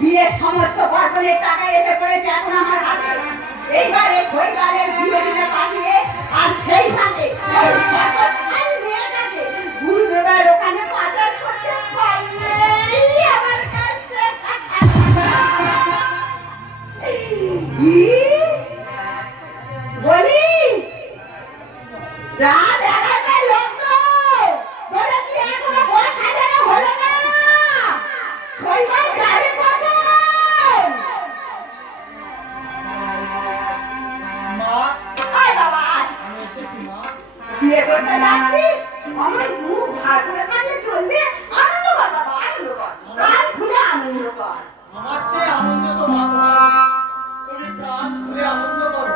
বিয়ের সমস্ত বর্তনের টাকা এসে পড়েছে এখন আমার হাতে। এইবারে সৈকালের বিয়ে দিনে পাঠিয়ে আর সেইখানে ওই হতচ্ছাড়ি মেয়েটাকে গুরুদেবের ওখানে পাচার করতে পারলেই আমার কাছে বলি রাত 11টায় লগ্ন, তোরা কি এখনো বর সাজানো হলো না? সৈকাল যাবে কখন? মা, আয় বাবা আয়। আমি এসেছি মা। বিয়ে করতে যাচ্ছিস? আমার মুখ ভার করে থাকলে চলবে? আনন্দ কর বাবা, আনন্দ কর, প্রাণ খুলে আনন্দ কর। আমার চেয়ে আনন্দ তো মা তোমার। তুমি প্রাণ খুলে আনন্দ করো।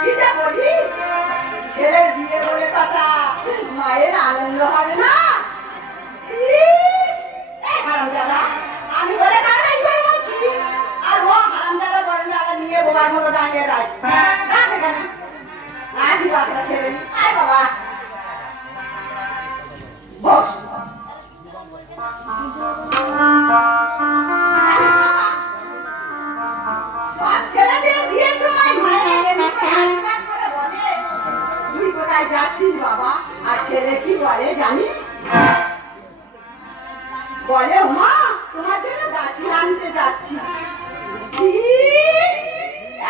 কি যা বলিস? ছেলের বিয়ে বলে কথা, মায়ের আনন্দ হবে না? ইস, এই হারামজাদা, আমি বলে তাড়াতাড়ি করে বলছি, আর ও হারামজাদা বরণডালা নিয়ে বোবার মতো দাঁড়িয়ে যায়। রাখ এখানে, আশীর্বাদটা ছেড়ে নি। আয় বাবা বস। সব ছেলেদের বিয়ের সময় মায়েরা এমনি করে আশীর্বাদ করে বলে। তুই কোথায় যাচ্ছিস বাবা? আর ছেলে কি বলে জানিস? বলে মা তোমার জন্য দাসী আনতে যাচ্ছি। ইস,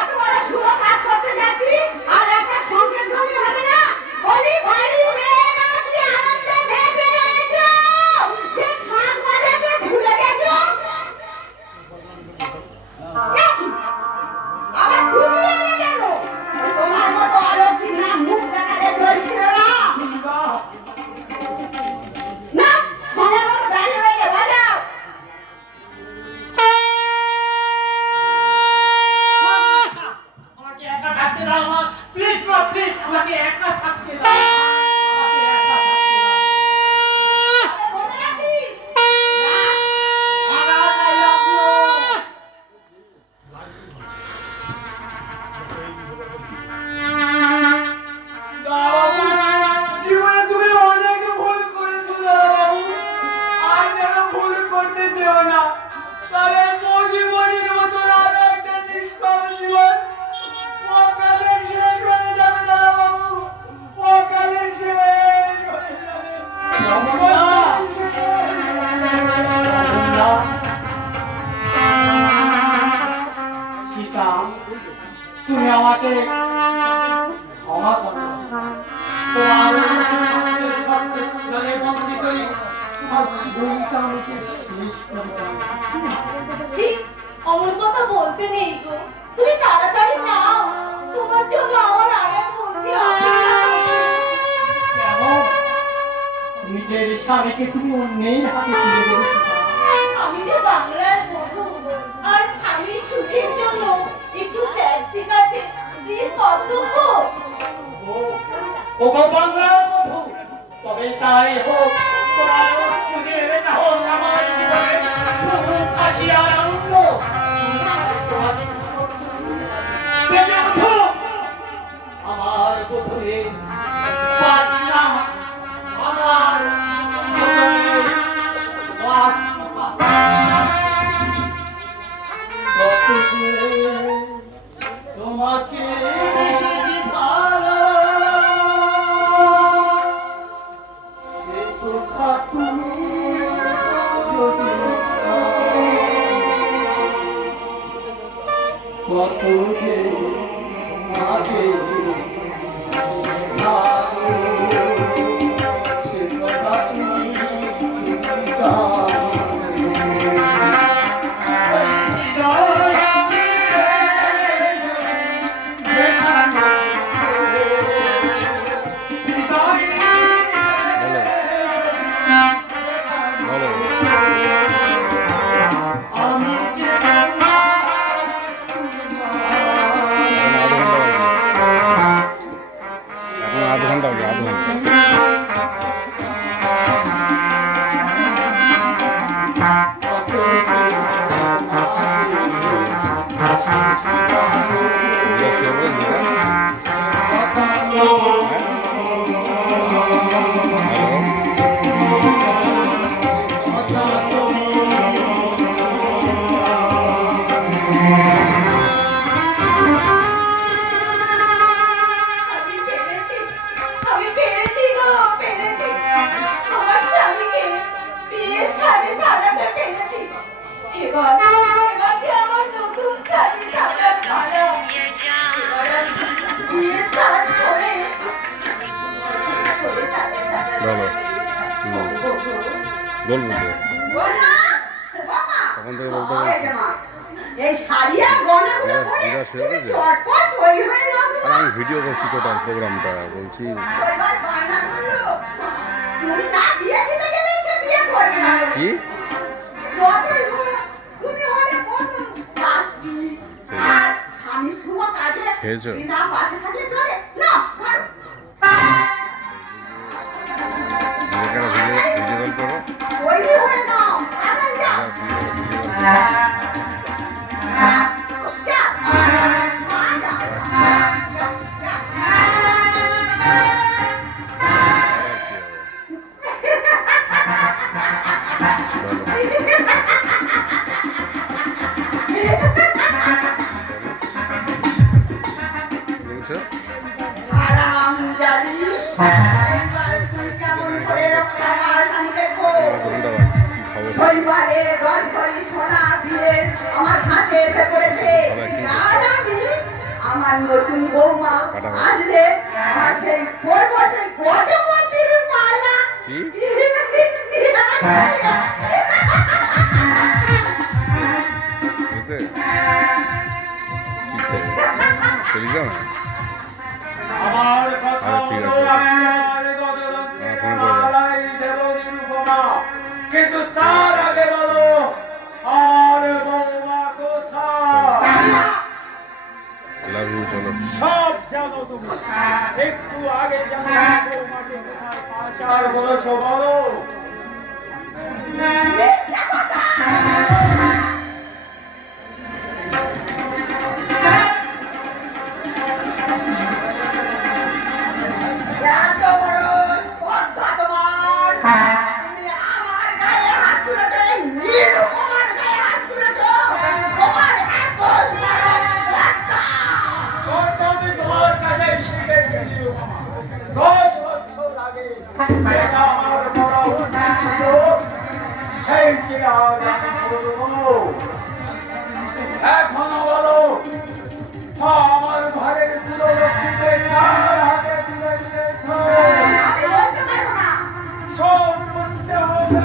এত বড় শুভ কাজ করতে যাচ্ছি আর একটা সংকেত ধ্বনি হবে না? বলি বাড়ির মেয়েরা কি আনন্দে মেতে রয়েছে যে স্নান বাজাতে ভুলে গেছো? দেখি আবার তুমি এলে কেন? তোমার মতো অলৌকিক না মুখ দেখালে চলছিল না। না, সোনার মতো দাঁড়িয়ে রইলে বাজাও। আমাকে একা থাকতে দাও মা। প্লিজ মা, প্লিজ আমাকে একা থাকতে দাও। আমাকে একা থাকতে দাও। তবে মনে রাখিস, রাত 11টায় লগ্ন। দাদাবাবু, জীবনে তুমি অনেক ভুল করেছো দাদাবাবু। আর যেন ভুল করতে চেও না। তাহলে মৌজিমণির মতো আরো একটা নিষ্পাপ জীবন অকালে শেষ হয়ে যাবে দাদাবাবু। অকালে শেষ হয়ে যাবে। অকালে শেষ হয়ে যাবে। সীতা, তুমি আমাকে ক্ষমা করো। তোমার সবকে জলে বন্দি করি তোমার জীবনটা আমাকে শেষ করে দাও। ছি, অমন কথা বলতে নেই গো। তুমি তাড়াতাড়ি নাও, তোমার জন্য আমার আরেক বলছি কেমন? নিজের স্বামীকে তুমি অন্যের হাতে তুলে দেবে সীতা? আমি যে বাংলার বধূ, আর স্বামীর সুখের জন্য একটু ত্যাগ শিখাচ্ছে স্ত্রীর কর্তব্য। ও গো বাংলার বধূ, তবে তাই হোক। তোমার অস্ত্রদের এটা হোক আমার জীবনে শুধু হাসি আর আনন্দ। বেঁচে ওঠো আমার বধূরে, বাজনা আমার বধূরে, বাজনা। কত যে তোমাকে বেসেছি ভালো, সে কথা তুমি যদি কত যে মাঝে ভালো, সে কথা তুমি যদি জানো। এবার যে আমার নতুন শাড়ি থাকার পালা এবার আমি বিয়ে সাজ করে সাথে সাথে বলো। বলবো তো বৌমা, বৌমা, তখন থেকে বলতে এই বলছি যে মা, এই শাড়ি আর গয়নাগুলো এবার পরে বিরাট হয়ে তুমি গেছে। চটপট তৈরি হয়ে নাও তো আর মা। আমি ভিডিও করছি টোটাল প্রোগ্রামটা বলছি এবার বায়না করলো, তুমি না বিয়ে দিতে গেলে সে বিয়ে করবে না বলে। কি যতই হোক, তুমি হলে প্রথম শাস্ত্রী। আর স্বামী শুভ কাজে খেয়েছো? স্ত্রী না পাশে থাকলে চলে না, ধরো। ভিডিও ভিডিও কল করো তৈরি হয়ে নাও, তাড়াতাড়ি যাও। ভিডিও কল যা, মা যাও। যাও, যাও। বলছো হারামজাদি, এবার তুই কেমন করে রক্ষা পাস আমি দেখবো। ধন্যবাদ কি খবর শৈবালের 10 ভরি সোনা দিয়ে আমার হাতে এসে পড়েছে। কাল আমি আমার নতুন বৌমা আসলে আমার সেই পরব সেই গজমন্দির মালা। কি? বুঝতে কি টেলিগ্রাম আমার কথা আরে ঠিক হলো আছে। আমার গজদন্তের ফোন করে দাও। মালাই দেব নিরুপমা। কিন্তু তার আগে বলো আমার বৌমা কোথায়? লাভ ইউ চলো সব জানো তুমি, একটু আগে জানো বৌমাকে কোথায় পাচার করেছো বলো। মিথ্যা কথা। এত বড় শ্রদ্ধা তোমার, তুমি আমার গায়ে হাত তুলেছ, এই নিরুপমার গায়ে হাত তুলেছ। তোমার এত সাহস! আমি তোমার কাছে শিখেছি নিরুপমা। 10 বছর আগে যেটা আমার করা উচিত ছিল সেইটি আজ আমি করবো। এখনো বলো আমার ঘরের পুরো লক্ষ্মীকে কার হাতে তুলে দিয়েছ? আমি বলতে পারবো না। সব করতে হবে।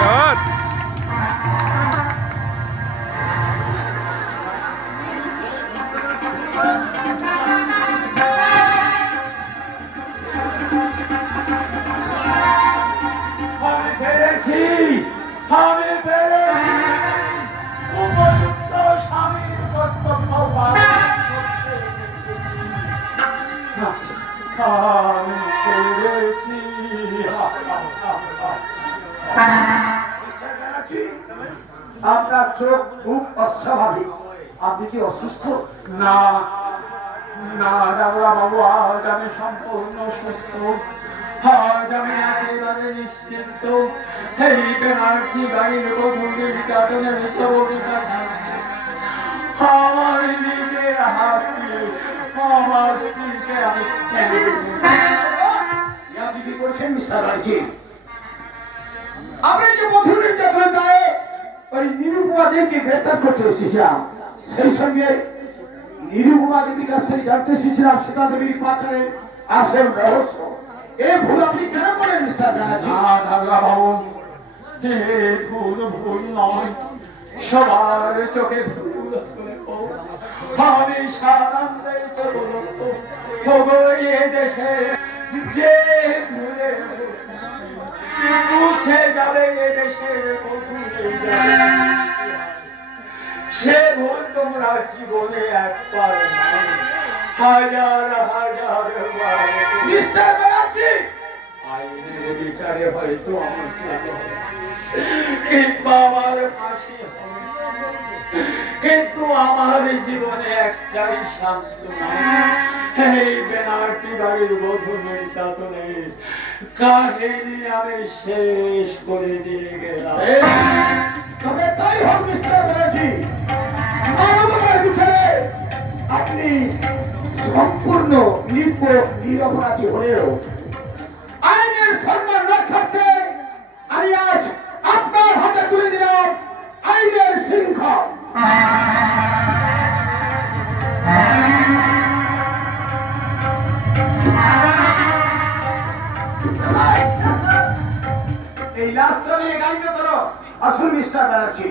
God! আমি পেরেছি, আমি পেরেছি। উপযুক্ত স্বামীর কর্তব্য পালন করতে। আমি পেরেছি। আপনার চোখ খুব অস্বাভাবিক। আপনি কি অসুস্থ? না না দাদা বাবু, আজ আমি সম্পূর্ণ সুস্থ। আজ আমি একেবারে নিশ্চিন্ত। এই বেনারসি গাড়ির বধূ নির্যাতনের চরমিকা আমার নিজের হাত দিয়ে আমার স্ত্রীকে আমি আপনি কি করছেন মিস্টার ব্যানার্জি? আপনি যে বধূ নির্যাতনের দায়ে ওই নিরুপমা দেবীকে গ্রেপ্তার করতে এসেছিলাম, সেই সঙ্গে নিরুপমা দেবীর কাছ থেকে জানতে এসেছিলাম সীতা দেবীর পাচারের আসল রহস্য। এই ভুল আপনি কেন করেন মিস্টার ব্যানার্জি? না দাদা বাবু, এ ভুল ভুল নয়, সবার চোখে ভুল হলেও আমি সানন্দে চলবো। ওগো এ দেশে যে ভুলে মুছে যাবে, এ দেশের বধূরে যাবে, সে ভুল তোমরা জীবনে একবার নয়, হাজার হাজার বার। মিস্টার ব্যানার্জি, আইনের বিচারে হয়তো আমার জীবন হবে, কিংবা আমার ফাঁসি হবে, কিন্তু আমার জীবনে একটাই সান্ত্বনা, এই বেনারসি বাড়ির বধূ নির্যাতনের কাহিনী আমি শেষ করে দিয়ে গেলাম। তবে তাই হোক মিস্টার ব্যানার্জি, মানবতার বিচারে আপনি সম্পূর্ণ নিরপরাধী হলেও আইনের সম্মান রক্ষার্থে আমি আজ আপনার হাতে তুলে দিলাম আইনের শৃঙ্খল। এই লাশটা নিয়ে গাড়িতে তোলো। আসুন মিস্টার ব্যানার্জি।